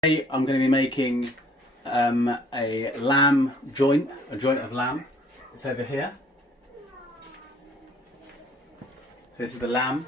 Today I'm going to be making a lamb joint, a joint of lamb. It's over here. So this is the lamb.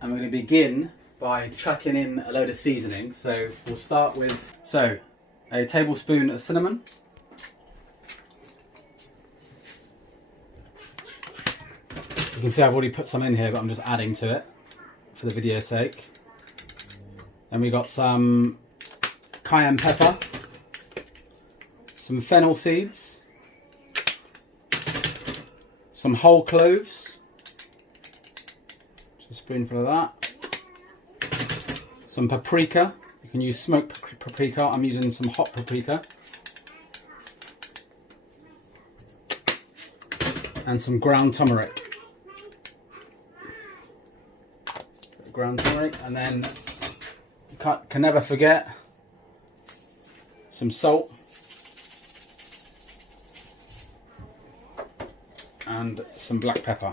And we're going to begin by chucking in a load of seasoning. So we'll start with a tablespoon of cinnamon. You can see I've already put some in here, but I'm just adding to it for the video's sake. Then we got some cayenne pepper, some fennel seeds, some whole cloves, just a spoonful of that, some paprika. You can use smoked paprika. I'm using some hot paprika, and some ground turmeric. Ground turmeric, and then can never forget some salt and some black pepper.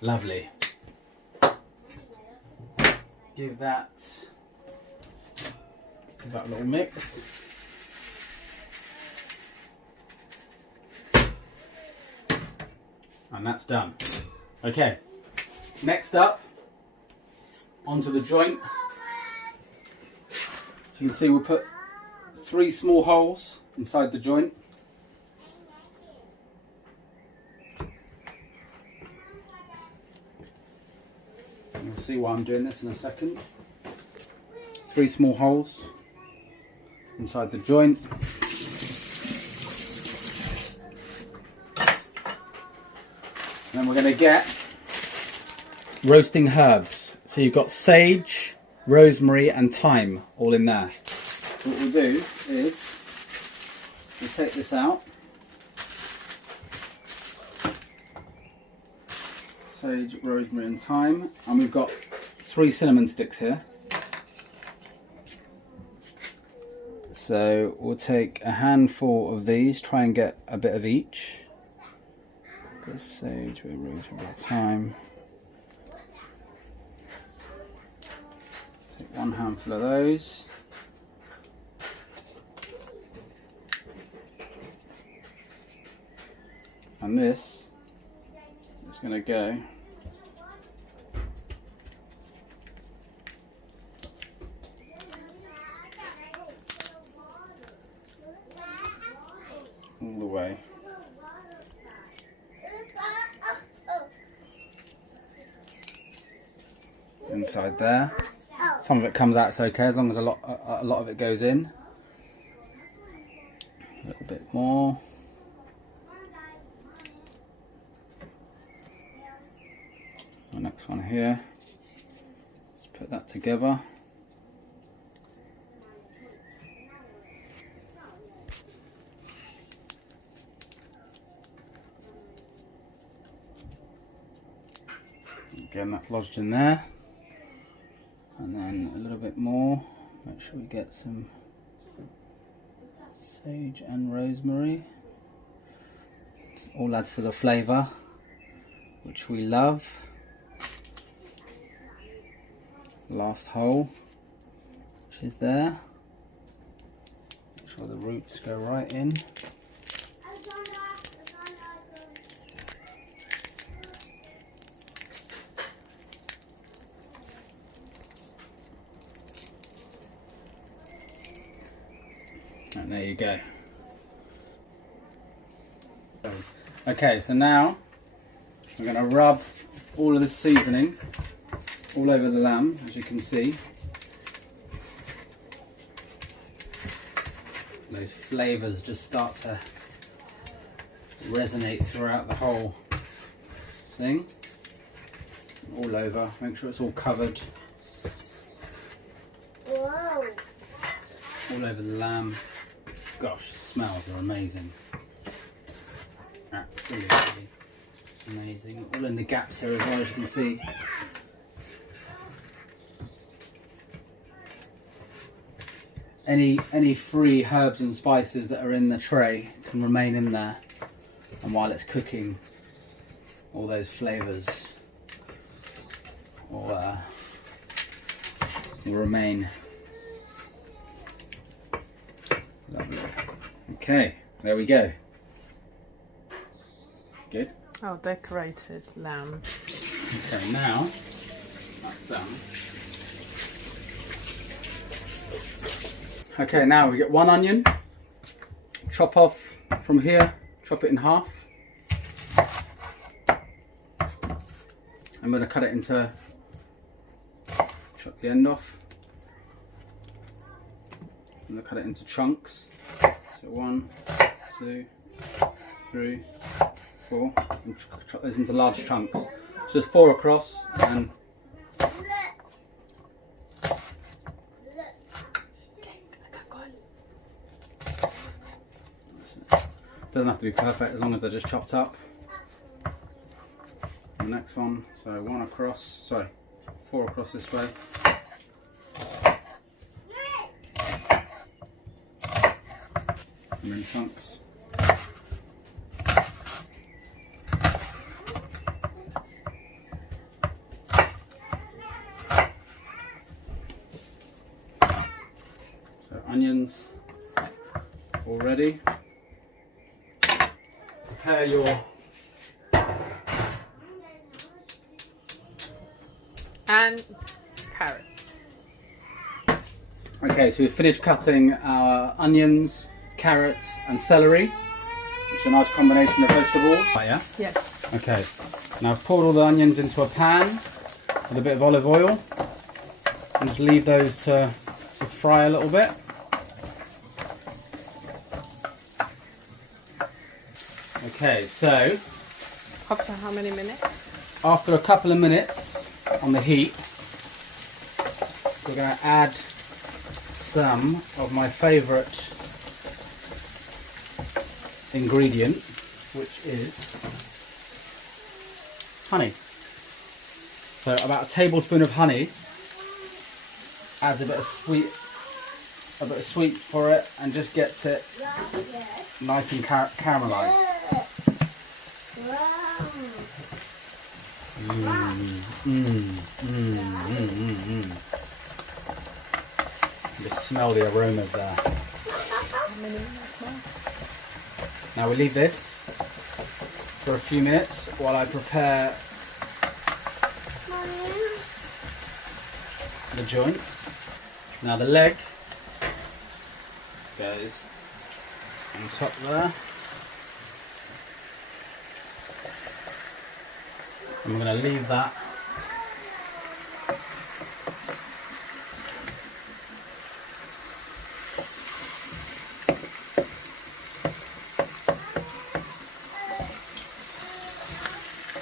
Lovely. Give that a little mix. And that's done. Okay. Next up, onto the joint. As you can see, we'll put 3 small holes inside the joint. You'll see why I'm doing this in a second. 3 small holes inside the joint. And then we're going to get roasting herbs. So you've got sage, rosemary and thyme all in there. What we'll do is we'll take this out. Sage, rosemary and thyme. And we've got 3 cinnamon sticks here. So we'll take a handful of these, try and get a bit of each. Got sage, rosemary, thyme. Take 1 handful of those. And this is going to go all the way. Inside there. Some of it comes out, it's okay, as long as a lot of it goes in. A little bit more. The next one here. Let's put that together. Again, that's lodged in there. And then a little bit more. Make sure we get some sage and rosemary. It all adds to the flavour, which we love. Last hole, which is there. Make sure the roots go right in. And there you go. Okay, so now we're going to rub all of the seasoning all over the lamb, as you can see. Those flavours just start to resonate throughout the whole thing. All over, make sure it's all covered. Whoa. All over the lamb. Gosh, the smells are amazing. Absolutely amazing. All in the gaps here as well, as you can see. Any free herbs and spices that are in the tray can remain in there, and while it's cooking, all those flavours will remain. Lovely. Okay, there we go. Good. Oh, decorated lamb. Okay, now that's done. Okay, now we get 1 onion. Chop off from here, chop it in half. I'm going to cut it into, chop the end off. I'm going to cut it into chunks. So 1, 2, 3, 4. And chop those into large chunks. So there's 4 across and doesn't have to be perfect as long as they're just chopped up. The next one, so 1 across, sorry, 4 across this way. And then chunks. So onions all ready. Prepare your and carrots. Okay, so we've finished cutting our onions, carrots and celery, which is a nice combination of vegetables. Oh, yeah? Yes. Okay, now I've poured all the onions into a pan with a bit of olive oil and just leave those to fry a little bit. Okay, so After how many minutes? after a couple of minutes on the heat, we're going to add some of my favourite ingredient, which is honey. So about a tablespoon of honey adds a bit of sweet for it and just gets it nice and caramelised. Just smell the aromas there. Now we leave this for a few minutes while I prepare the joint. Now the leg goes on top there. I'm going to leave that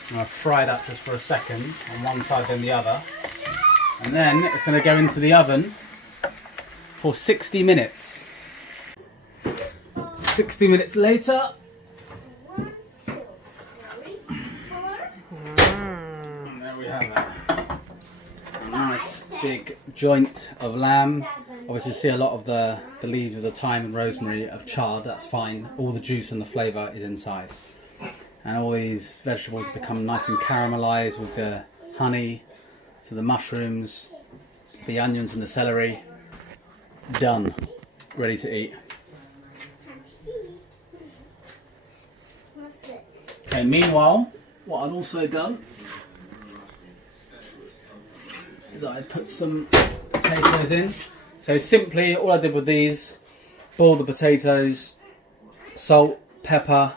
I'm going to fry that just for a second on one side then the other, and then it's going to go into the oven for 60 minutes. 60 minutes later, and there we have it. A nice big joint of lamb. Obviously you see a lot of the leaves of the thyme and rosemary have charred, that's fine. All the juice and the flavour is inside. And all these vegetables become nice and caramelised with the honey, so the mushrooms, the onions and the celery. Done. Ready to eat. Okay, meanwhile, what I've also done is I put some potatoes in. So simply, all I did with these, boiled the potatoes, salt, pepper,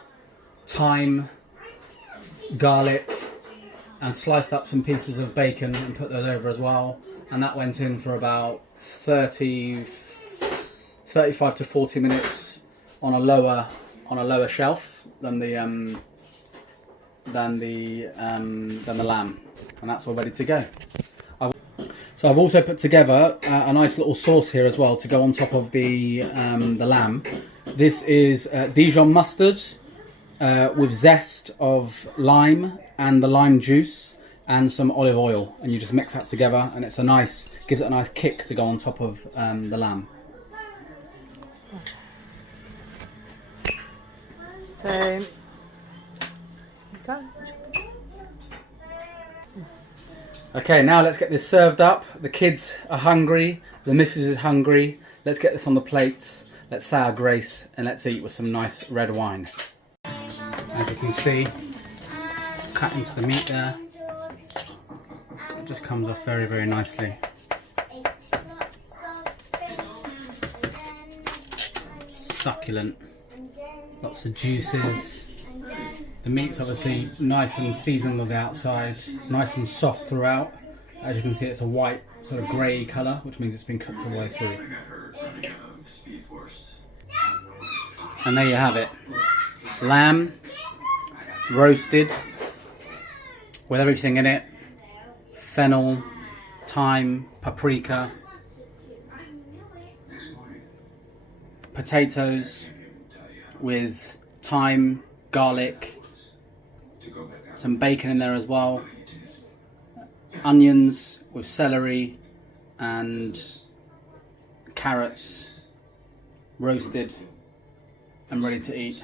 thyme, garlic, and sliced up some pieces of bacon and put those over as well, and that went in for about 35 to 40 minutes on a lower shelf than the lamb, and that's all ready to go. So I've also put together a nice little sauce here as well to go on top of the lamb. This is Dijon mustard with zest of lime and the lime juice and some olive oil, and you just mix that together, and it's gives it a nice kick to go on top of the lamb. So, done. Okay, now let's get this served up. The kids are hungry, the missus is hungry. Let's get this on the plates. Let's say our grace and let's eat with some nice red wine. As you can see, cut into the meat there. It just comes off very, very nicely. Succulent. Lots of juices. The meat's obviously nice and seasoned on the outside, nice and soft throughout. As you can see, it's a white, sort of grey colour, which means it's been cooked all the way through. And there you have it. Lamb, roasted, with everything in it. Fennel, thyme, paprika, potatoes with thyme, garlic, some bacon in there as well, onions with celery and carrots, roasted and ready to eat.